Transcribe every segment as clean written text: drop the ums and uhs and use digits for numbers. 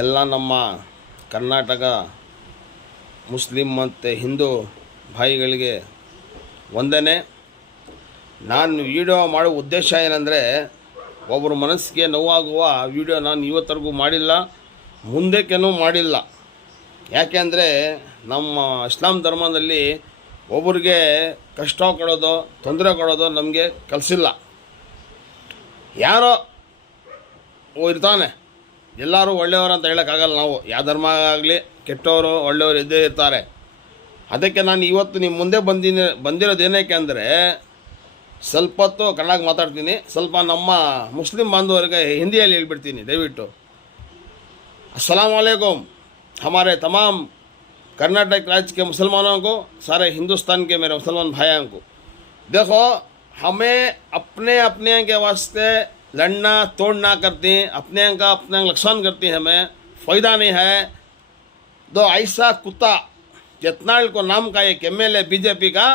ಎಲ್ಲ ನಮ್ಮ ಕರ್ನಾಟಕ ಮುಸ್ಲಿಂ ಮತ್ತು ಹಿಂದೂ ಭಾಯಿಗಳಿಗೆ ವಂದನೆ. ನಾನು ವಿಡಿಯೋ ಮಾಡೋ ಉದ್ದೇಶ ಏನಂದರೆ, ಒಬ್ಬರ ಮನಸ್ಸಿಗೆ ನೋವಾಗುವ ವಿಡಿಯೋ ನಾನು ಇವತ್ತರೆಗೂ ಮಾಡಿಲ್ಲ, ಮುಂದಕ್ಕೇನೂ ಮಾಡಿಲ್ಲ. ಯಾಕೆ ಅಂದರೆ ನಮ್ಮ ಇಸ್ಲಾಂ ಧರ್ಮದಲ್ಲಿ ಒಬ್ಬರಿಗೆ ಕಷ್ಟ ಕೊಡೋದು, ತೊಂದರೆ ಕೊಡೋದು ನಮಗೆ ಕಲಿಸಿಲ್ಲ. ಯಾರೋ ಇರ್ತಾನೆ, ಎಲ್ಲರೂ ಒಳ್ಳೆಯವರು ಅಂತ ಹೇಳೋಕ್ಕಾಗಲ್ಲ. ನಾವು ಯಾವ ಧರ್ಮ ಆಗಲಿ ಕೆಟ್ಟವರು ಒಳ್ಳೆಯವರು ಇದ್ದೇ ಇರ್ತಾರೆ. ಅದಕ್ಕೆ ನಾನು ಇವತ್ತು ನಿಮ್ಮ ಮುಂದೆ ಬಂದಿರೋದು ಏನಕ್ಕೆ ಅಂದರೆ, ಸ್ವಲ್ಪ ಹೊತ್ತು ಕನ್ನಡ ಮಾತಾಡ್ತೀನಿ, ಸ್ವಲ್ಪ ನಮ್ಮ ಮುಸ್ಲಿಂ ಬಾಂಧವರಿಗೆ ಹಿಂದಿಯಲ್ಲಿ ಹೇಳ್ಬಿಡ್ತೀನಿ ದಯವಿಟ್ಟು. अस्सलाम वालेकुम हमारे तमाम कर्नाटक राज्य के मुसलमानों को, सारे हिंदुस्तान के मेरे मुसलमान भाइयों को, देखो हमें अपने अपने के वास्ते लड़ना तोड़ना करते हैं, अपने का अपना नुकसान करते हैं, हमें फ़ायदा नहीं है। दो ऐसा कुत्ता जतनाल को नाम का एक MLA बीजेपी का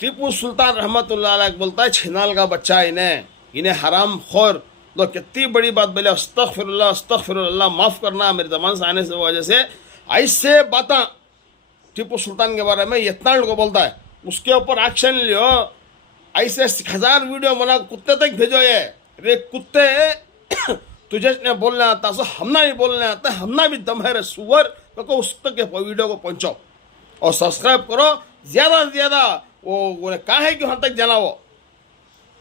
टीपू सुल्तान रहमतुल्लाह अलैह बोलता है छिनाल का बच्चा इन्हें हराम खोर। तो कितनी बड़ी बात बोले, अस्तगफिरुल्लाह, माफ़ करना मेरे ज़बान से आने से वजह से ऐसे बातें टीपू सुल्तान के बारे में यत्नाल को बोलता है। उसके ऊपर एक्शन लियो। ऐसे 1000 वीडियो बना कुत्ते तक भेजो। ये रे कुत्ते तुझे ने बोलने आता सो हमना भी बोलने आता, हमना भी दम है रे सुअर, तो उस तक के वीडियो को पहुँचाओ और सब्सक्राइब करो ज़्यादा से ज़्यादा। वो कहाँ है कि वहाँ तक जाना, वो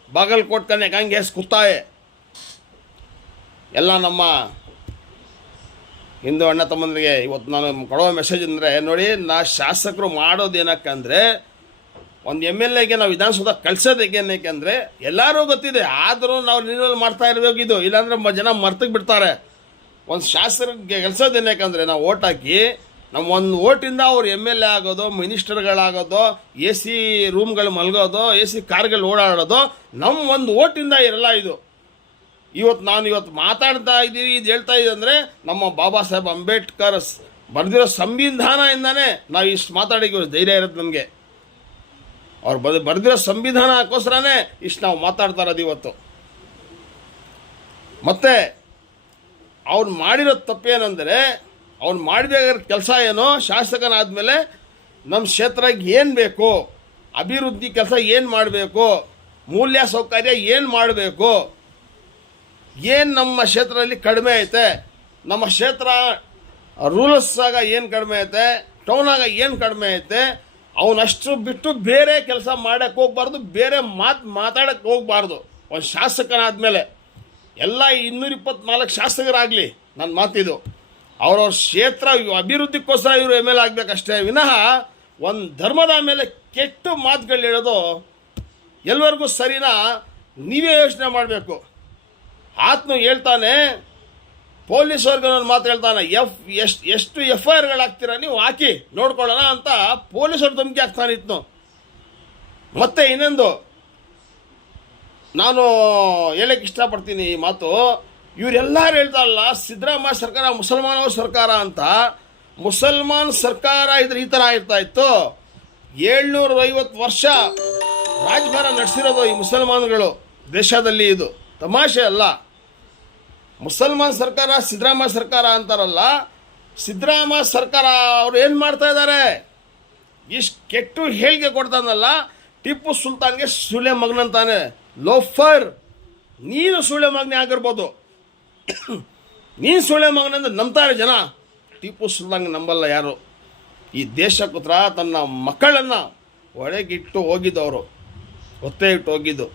बागलकोट करने कहेंगे कुत्ता है। ಎಲ್ಲ ನಮ್ಮ ಹಿಂದೂ ಅಣ್ಣ ತಮ್ಮಂದಿರಿಗೆ ಇವತ್ತು ನಾನು ಕೊಡೋ ಮೆಸೇಜ್ ಅಂದರೆ, ನೋಡಿ, ಶಾಸಕರು ಮಾಡೋದೇನಕ್ಕಂದರೆ, ಒಂದು MLAಗೆ ನಾವು ವಿಧಾನಸೌಧ ಕಳ್ಸೋದಕ್ಕೆ ಏನಕ್ಕೆ ಅಂದರೆ ಎಲ್ಲರೂ ಗೊತ್ತಿದೆ, ಆದರೂ ನಾವು ರಿನ್ಯೂವಲ್ ಮಾಡ್ತಾ ಇರಬೇಕು. ಇದು ಇಲ್ಲಾಂದರೆ ಜನ ಮರ್ತಕ್ಕೆ ಬಿಡ್ತಾರೆ. ಒಂದು ಶಾಸಕರಿಗೆ ಕಳ್ಸೋದೇನಕ್ಕಂದರೆ, ನಾವು ಓಟ್ ಹಾಕಿ ನಮ್ಮ ಒಂದು ಓಟಿಂದ ಅವ್ರು MLA ಆಗೋದು, ಮಿನಿಸ್ಟರ್ಗಳಾಗೋದು, AC ರೂಮ್ಗಳು ಮಲಗೋದು, AC ಕಾರ್ಗಳು ಓಡಾಡೋದು ನಮ್ಮ ಒಂದು ಓಟಿಂದ ಇರಲ್ಲ. ಇದು ಇವತ್ತು ಮಾತಾಡ್ತಾ ಇದ್ದೀವಿ, ಇದು ಹೇಳ್ತಾ ಇದ್ದೀವಿ ಅಂದರೆ ನಮ್ಮ ಬಾಬಾ ಸಾಹೇಬ್ ಅಂಬೇಡ್ಕರ್ ಬರೆದಿರೋ ಸಂವಿಧಾನದಿಂದನೇ ನಾವು ಇಷ್ಟು ಮಾತಾಡಿರೋ ಧೈರ್ಯ ಇರುತ್ತೆ ನಮಗೆ. ಅವ್ರು ಬರೆದಿರೋ ಸಂವಿಧಾನಕ್ಕೋಸ್ಕರನೇ ಇಷ್ಟು ನಾವು ಮಾತಾಡ್ತಾ ಇರೋದು ಇವತ್ತು. ಮತ್ತು ಅವ್ನು ಮಾಡಿರೋ ತಪ್ಪೇನೆಂದರೆ, ಅವ್ನು ಮಾಡಿದ ಕೆಲಸ ಏನೋ, ಶಾಸಕನಾದಮೇಲೆ ನಮ್ಮ ಕ್ಷೇತ್ರಕ್ಕೆ ಏನು ಬೇಕು, ಅಭಿವೃದ್ಧಿ ಕೆಲಸ ಏನು ಮಾಡಬೇಕು, ಮೂಲ್ಯ ಸೌಕರ್ಯ ಏನು ಮಾಡಬೇಕು, ಏನು ನಮ್ಮ ಕ್ಷೇತ್ರದಲ್ಲಿ ಕಡಿಮೆ ಐತೆ, ನಮ್ಮ ಕ್ಷೇತ್ರ ರೂರಲ್ಸಾಗ ಏನು ಕಡಿಮೆ ಐತೆ, ಟೌನಾಗ ಏನು ಕಡಿಮೆ ಐತೆ, ಅವನಷ್ಟು ಬಿಟ್ಟು ಬೇರೆ ಕೆಲಸ ಮಾಡೋಕ್ಕೆ ಹೋಗ್ಬಾರ್ದು, ಬೇರೆ ಮಾತಾಡೋಕ್ಕೆ ಹೋಗ್ಬಾರ್ದು. ಒಂದು ಶಾಸಕನಾದಮೇಲೆ ಎಲ್ಲ 224 ಶಾಸಕರಾಗಲಿ, ನನ್ನ ಮಾತಿದು, ಅವ್ರವ್ರ ಕ್ಷೇತ್ರ ಅಭಿವೃದ್ಧಿಗೋಸ್ಕರ ಇವರು MLA ಆಗಬೇಕಷ್ಟೇ ವಿನಃ ಒಂದು ಧರ್ಮದ ಮೇಲೆ ಕೆಟ್ಟ ಮಾತುಗಳು ಹೇಳೋದು ಎಲ್ಲರಿಗೂ ಸರಿನಾ, ನೀವೇ ಯೋಚನೆ ಮಾಡಬೇಕು. ಆತನು ಹೇಳ್ತಾನೆ, ಪೊಲೀಸವ್ರಿಗೆ ಒಂದು ಮಾತು ಹೇಳ್ತಾನೆ, ಎಷ್ಟು FIRಗಳು ಹಾಕ್ತೀರಾ ನೀವು ಹಾಕಿ ನೋಡ್ಕೊಳ್ಳೋಣ ಅಂತ ಪೊಲೀಸರು ಧಮಕಿ ಹಾಕ್ತಾನೆ ಇತ್ತು. ಮತ್ತು ಇನ್ನೊಂದು ನಾನು ಹೇಳಕ್ಕೆ ಇಷ್ಟಪಡ್ತೀನಿ ಈ ಮಾತು, ಇವರೆಲ್ಲರೂ ಹೇಳ್ತಾರಲ್ಲ ಸಿದ್ದರಾಮಯ್ಯ ಸರ್ಕಾರ ಮುಸಲ್ಮಾನವ್ರ ಸರ್ಕಾರ ಅಂತ. ಮುಸಲ್ಮಾನ್ ಸರ್ಕಾರ ಇದ್ರೆ ಈ ಥರ ಇರ್ತಾ ಇತ್ತು? 750 ವರ್ಷ ರಾಜಭಾರ ನಡೆಸಿರೋದು ಈ ಮುಸಲ್ಮಾನ್ಗಳು ದೇಶದಲ್ಲಿ. ಇದು ತಮಾಷೆ ಅಲ್ಲ. ಮುಸಲ್ಮಾನ್ ಸರ್ಕಾರ ಸಿದ್ದರಾಮಯ್ಯ ಸರ್ಕಾರ ಅಂತಾರಲ್ಲ, ಸಿದ್ದರಾಮಯ್ಯ ಸರ್ಕಾರ ಅವರು ಏನು ಮಾಡ್ತಾ ಇದ್ದಾರೆ? ಇಷ್ಟು ಕೆಟ್ಟು ಹೇಳಿಕೆ ಕೊಡ್ತಾನಲ್ಲ, ಟಿಪ್ಪು ಸುಲ್ತಾನ್ಗೆ ಸುಳ್ಳೆ ಮಗನಂತಾನೆ. ಲೋಫರ್, ನೀನು ಸುಳ್ಳೆ ಮಗನೇ ಆಗಿರ್ಬೋದು, ನೀನು ಸುಳ್ಳೆ ಮಗನಂದ್ರೆ ನಂಬ್ತಾರೆ ಜನ. ಟಿಪ್ಪು ಸುಲ್ತಾನ್ಗೆ ನಂಬಲ್ಲ ಯಾರು. ಈ ದೇಶಕ್ಕೂತ್ರ ತನ್ನ ಮಕ್ಕಳನ್ನು ಒಳಗಿಟ್ಟು ಹೋಗಿದ್ದವರು, ಒತ್ತೆ ಇಟ್ಟು ಹೋಗಿದ್ದು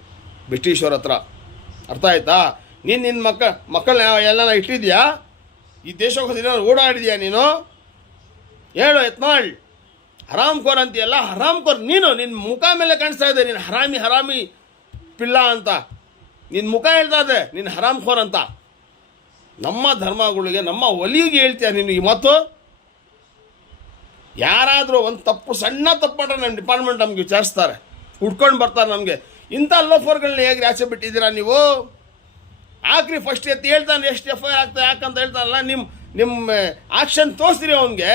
ಬ್ರಿಟಿಷವ್ರ ಹತ್ರ. ಅರ್ಥ ಆಯ್ತಾ? ನೀನು ನಿನ್ನ ಮಕ್ಕಳನ್ನ ಎಲ್ಲ ಇಟ್ಟಿದ್ಯಾ? ಈ ದೇಶಕ್ಕೋಸ್ಕರ ಓಡಾಡಿದ್ಯಾ ನೀನು? ಹೇಳು ಯತ್ನಾಳ್. ಹರಾಮ್ಕೋರ್ ಅಂತೀಯಲ್ಲ, ಹರಾಮ್ಕೋರ್ ನೀನು. ನಿನ್ನ ಮುಖ ಮೇಲೆ ಕಾಣಿಸ್ತಾ ಇದೆ ನೀನು ಹರಾಮಿ ಪಿಲ್ಲ ಅಂತ. ನಿನ್ನ ಮುಖ ಹೇಳ್ತಾ ಇದೆ ನೀನು ಹರಾಮ್ಕೋರ್ ಅಂತ. ನಮ್ಮ ಧರ್ಮಗಳಿಗೆ, ನಮ್ಮ ಒಲಿಗೆ ಹೇಳ್ತೀಯ ನೀನು ಈ ಮಾತು? ಯಾರಾದರೂ ಒಂದು ತಪ್ಪು, ಸಣ್ಣ ತಪ್ಪು ಮಾಡ್ರೆ ನಮ್ಮ ಡಿಪಾರ್ಟ್ಮೆಂಟ್ ನಮ್ಗೆ ವಿಚಾರಿಸ್ತಾರೆ, ಹುಡ್ಕೊಂಡು ಬರ್ತಾರೆ ನಮಗೆ. ಇಂಥ ಲೋಫರ್ಗಳನ್ನ ಹೇಗೆ ಆಚೆ ಬಿಟ್ಟಿದ್ದೀರಾ ನೀವು? ಆಕ್ರಿ ಫಸ್ಟ್ ಎತ್ತಿ ಹೇಳ್ತಾನೆ ಎಷ್ಟು FIR ಆಗ್ತದೆ ಯಾಕಂತ ಹೇಳ್ತಾನಲ್ಲ, ನಿಮ್ಮ ಆಕ್ಷನ್ ತೋರಿಸ್ತೀರಿ ಅವನಿಗೆ.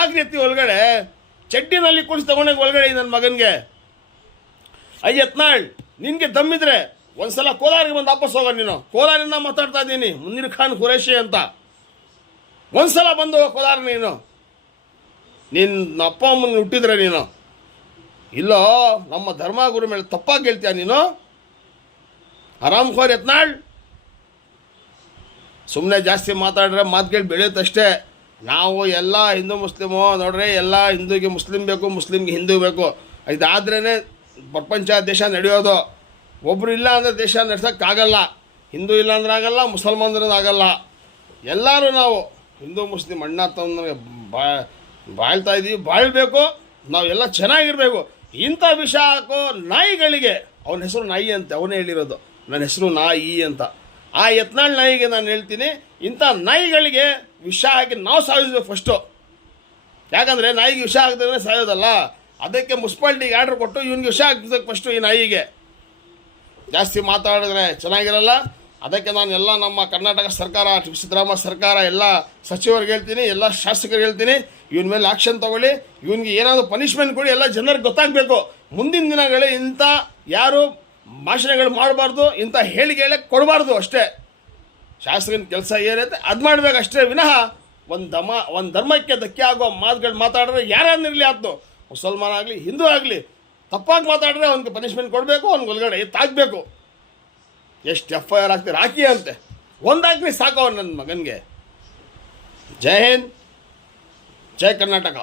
ಆಕ್ರಿ ಎತ್ತಿ ಒಳಗಡೆ ಚಡ್ಡಿನಲ್ಲಿ ಕುಡಿಸಿ ತೊಗೊಂಡೋಗಿ ಒಳಗಡೆ ನನ್ನ ಮಗನಿಗೆ. ಯತ್ನಾಳ್, ನಿನಗೆ ದಮ್ಮಿದ್ರೆ ಒಂದು ಸಲ ಕೋಲಾರಿಗೆ ಬಂದು ವಾಪಸ್ ಹೋಗೋ. ನೀನು ಕೋಲಾರಿಂದ ಮಾತಾಡ್ತಾ ಇದ್ದೀನಿ, ಮುನೀರ್ ಖಾನ್ ಖುರೇಶಿ ಅಂತ. ಒಂದು ಸಲ ಬಂದು ಕೋಲಾರ ನಿನ್ನ ಅಪ್ಪ ಅಮ್ಮನ ಹುಟ್ಟಿದ್ರೆ ನೀನು ಇಲ್ಲೋ ನಮ್ಮ ಧರ್ಮಗುರು ಮೇಲೆ ತಪ್ಪಾಗಿ ಹೇಳ್ತೀಯ ನೀನು ಆರಾಮ್ಖೋರ್ ಯತ್ನಾಳ್. ಸುಮ್ಮನೆ ಜಾಸ್ತಿ ಮಾತಾಡ್ರೆ ಮಾತುಗಳು ಬೆಳೆಯುತ್ತಷ್ಟೇ. ನಾವು ಎಲ್ಲ ಹಿಂದೂ ಮುಸ್ಲಿಮು ನೋಡ್ರಿ, ಎಲ್ಲ ಹಿಂದೂಗೆ ಮುಸ್ಲಿಮ್ ಬೇಕು, ಮುಸ್ಲಿಮ್ಗೆ ಹಿಂದೂ ಬೇಕು. ಇದಾದ್ರೇ ಪ್ರಪಂಚ ದೇಶ ನಡೆಯೋದು. ಒಬ್ಬರು ಇಲ್ಲ ಅಂದರೆ ದೇಶ ನಡೆಸೋಕ್ಕಾಗಲ್ಲ. ಹಿಂದೂ ಇಲ್ಲ ಅಂದ್ರೆ ಆಗಲ್ಲ, ಮುಸಲ್ಮಾನರು ಆಗಲ್ಲ. ಎಲ್ಲರೂ ನಾವು ಹಿಂದೂ ಮುಸ್ಲಿಮ್ ಅಣ್ಣ ತಮ್ಮನಿಗೆ ಬಾಳ್ತಾ ಇದ್ದೀವಿ, ಬಾಳಬೇಕು. ನಾವೆಲ್ಲ ಚೆನ್ನಾಗಿರಬೇಕು. ಇಂಥ ವಿಷ ಹಾಕೋ ನಾಯಿಗಳಿಗೆ, ಅವನ ಹೆಸರು ನಾಯಿ ಅಂತ ಅವನೇ ಹೇಳಿರೋದು, ನನ್ನ ಹೆಸರು ನಾಯಿ ಅಂತ. ಆ ಯತ್ನಾಳ್ ನಾಯಿಗೆ ನಾನು ಹೇಳ್ತೀನಿ, ಇಂಥ ನಾಯಿಗಳಿಗೆ ವಿಷ ಹಾಕಿ ನಾವು ಸಾಯಿಸ್ಬೇಕು ಫಸ್ಟು. ಯಾಕಂದರೆ ನಾಯಿಗೆ ವಿಷ ಹಾಕಿದ್ರೆ ಸಾಯೋದಲ್ಲ. ಅದಕ್ಕೆ ಮುನ್ಸಿಪಾಲ್ಟಿಗೆ ಆರ್ಡ್ರ್ ಕೊಟ್ಟು ಇವನಿಗೆ ವಿಷ ಹಾಕ್ಬೇಕು ಫಸ್ಟು, ಈ ನಾಯಿಗೆ. ಜಾಸ್ತಿ ಮಾತಾಡಿದ್ರೆ ಚೆನ್ನಾಗಿರಲ್ಲ. ಅದಕ್ಕೆ ನಾನು ಎಲ್ಲ ನಮ್ಮ ಕರ್ನಾಟಕ ಸರ್ಕಾರ, ಸಿದ್ದರಾಮಯ್ಯ ಸರ್ಕಾರ, ಎಲ್ಲ ಸಚಿವರಿಗೆ ಹೇಳ್ತೀನಿ, ಎಲ್ಲ ಶಾಸಕರಿಗೆ ಹೇಳ್ತೀನಿ, ಇವನ ಮೇಲೆ ಆಕ್ಷನ್ ತೊಗೊಳ್ಳಿ. ಇವನಿಗೆ ಏನಾದರೂ ಪನಿಷ್ಮೆಂಟ್ ಕೊಡಿ. ಎಲ್ಲ ಜನರಿಗೆ ಗೊತ್ತಾಗಬೇಕು. ಮುಂದಿನ ದಿನಗಳೇ ಇಂಥ ಯಾರು ಭಾಷಣಗಳು ಮಾಡಬಾರ್ದು, ಇಂಥ ಹೇಳಿಕೆ ಕೊಡಬಾರ್ದು ಅಷ್ಟೇ. ಶಾಸಕನ ಕೆಲಸ ಏನೈತೆ ಅದು ಮಾಡಬೇಕು ಅಷ್ಟೇ ವಿನಃ ಒಂದು ಧರ್ಮಕ್ಕೆ ಧಕ್ಕೆ ಆಗೋ ಮಾತುಗಳು ಮಾತಾಡಿದ್ರೆ ಯಾರನ್ನಿರಲಿ ಆಯ್ತು, ಮುಸಲ್ಮಾನ ಆಗಲಿ ಹಿಂದೂ ಆಗಲಿ, ತಪ್ಪಾಗಿ ಮಾತಾಡಿದ್ರೆ ಅವ್ನಿಗೆ ಪನಿಷ್ಮೆಂಟ್ ಕೊಡಬೇಕು, ಅವ್ನಿಗೆ ಒಳಗಡೆ ತಾಗಬೇಕು. ಎಷ್ಟು FIR ಹಾಕ್ತೀರಿ ಹಾಕಿ ಅಂತೆ, ಒಂದಾಗ್ಲಿ ಸಾಕು ನನ್ನ ಮಗನಿಗೆ. ಜೈ ಹಿಂದ್, ಜೈ ಕರ್ನಾಟಕ.